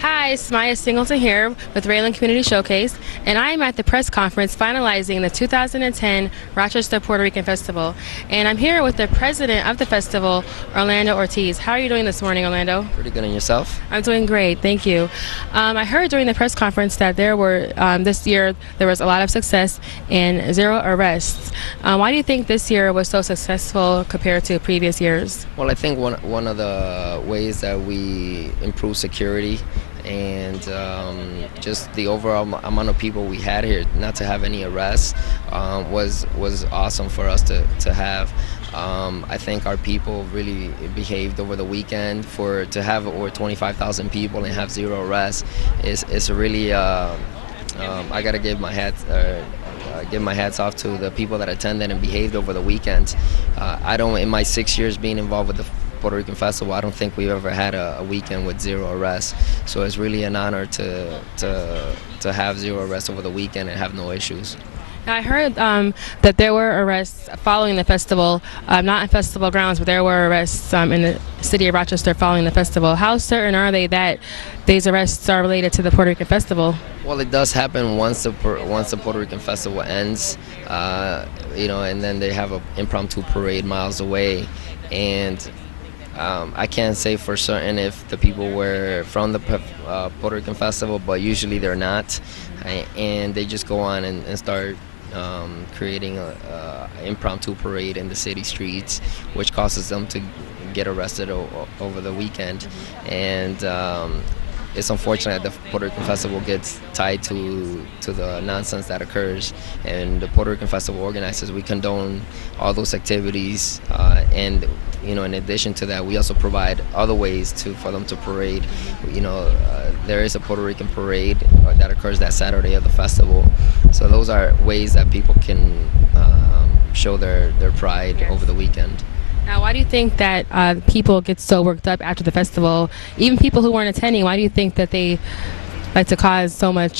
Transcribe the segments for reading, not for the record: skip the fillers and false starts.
Hi, Samia Singleton here with RAALEN Community Showcase, and I am at the press conference finalizing the 2010 Rochester Puerto Rican Festival. And I'm here with the president of the festival, Orlando Ortiz. How are you doing this morning, Orlando? Pretty good. On yourself? I'm doing great, thank you. I heard during the press conference that there were, this year, there was a lot of success and 0 arrests. Why do you think this year was so successful compared to previous years? Well, I think one of the ways that we improve security and just the overall amount of people we had here, not to have any arrests, was awesome for us to have. I think our people really behaved over the weekend. To have over 25,000 people and have 0 arrests is really I gotta give my hats off to the people that attended and behaved over the weekend. In my 6 years being involved with the Puerto Rican Festival, I don't think we've ever had a weekend with 0 arrests. So it's really an honor to have 0 arrests over the weekend and have no issues. Now, I heard that there were arrests following the festival, not in festival grounds, but there were arrests in the city of Rochester following the festival. How certain are they that these arrests are related to the Puerto Rican Festival? Well, it does happen once the Puerto Rican Festival ends, and then they have an impromptu parade miles away, and I can't say for certain if the people were from the Puerto Rican Festival, but usually they're not, and they just go on and start creating an impromptu parade in the city streets, which causes them to get arrested over the weekend. And it's unfortunate that the Puerto Rican Festival gets tied to the nonsense that occurs, and the Puerto Rican Festival organizers, we condone all those activities, and in addition to that, we also provide other ways for them to parade. There is a Puerto Rican parade that occurs that Saturday of the festival, so those are ways that people can show their pride over the weekend. Now, why do you think that people get so worked up after the festival? Even people who weren't attending, why do you think that they like to cause so much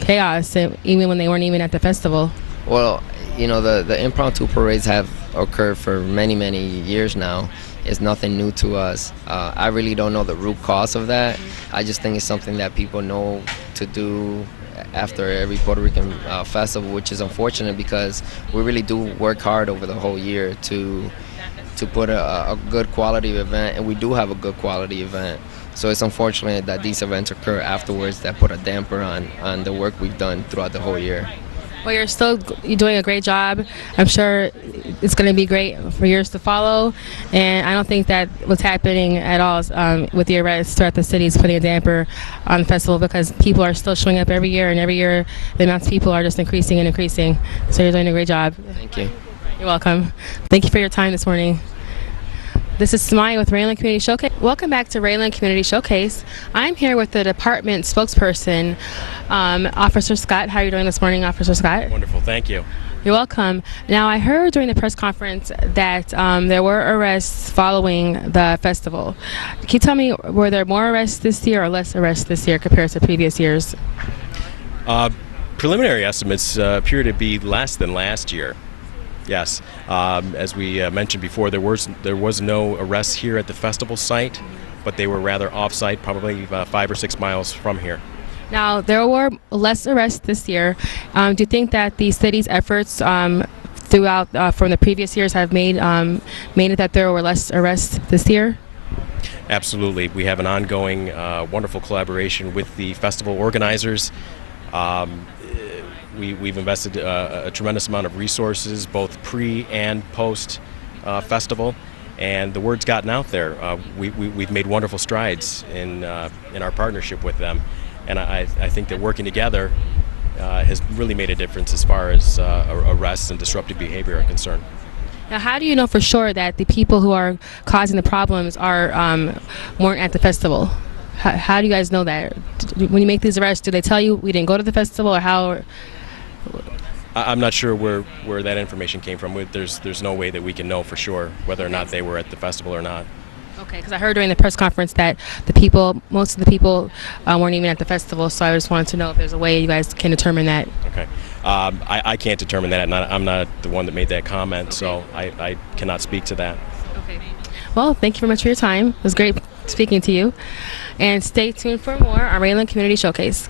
chaos, even when they weren't even at the festival? Well, the impromptu parades have occurred for many, many years now. It's nothing new to us. I really don't know the root cause of that. I just think it's something that people know to do after every Puerto Rican festival, which is unfortunate because we really do work hard over the whole year to put a good quality event, and we do have a good quality event. So it's unfortunate that these events occur afterwards that put a damper on the work we've done throughout the whole year. Well, you're doing a great job. I'm sure it's going to be great for years to follow, and I don't think that what's happening at all with the arrests throughout the city is putting a damper on the festival, because people are still showing up every year, and every year the amounts of people are just increasing and increasing. So you're doing a great job. Thank you. You're welcome. Thank you for your time this morning. This is Samia with RAALEN Community Showcase. Welcome back to RAALEN Community Showcase. I'm here with the department spokesperson, Officer Scott. How are you doing this morning, Officer Scott? Wonderful, thank you. You're welcome. Now, I heard during the press conference that there were arrests following the festival. Can you tell me, were there more arrests this year or less arrests this year compared to previous years? Preliminary estimates appear to be less than last year. Yes, as we mentioned before, there was no arrests here at the festival site, but they were rather off-site, probably 5 or 6 miles from here. Now, there were less arrests this year. Do you think that the city's efforts throughout from the previous years have made it that there were less arrests this year? Absolutely. We have an ongoing wonderful collaboration with the festival organizers. We've invested a tremendous amount of resources, both pre and post festival, and the word's gotten out there. We've made wonderful strides in our partnership with them, and I think that working together has really made a difference as far as arrests and disruptive behavior are concerned. Now, how do you know for sure that the people who are causing the problems weren't at the festival? How do you guys know that? When you make these arrests, do they tell you we didn't go to the festival, or how? I'm not sure where that information came from. There's no way that we can know for sure whether or not they were at the festival or not. Okay, because I heard during the press conference that most of the people weren't even at the festival, so I just wanted to know if there's a way you guys can determine that. Okay. I can't determine that. I'm not the one that made that comment, okay. So I cannot speak to that. Okay. Well, thank you very much for your time. It was great speaking to you. And stay tuned for more, our RAALEN Community Showcase.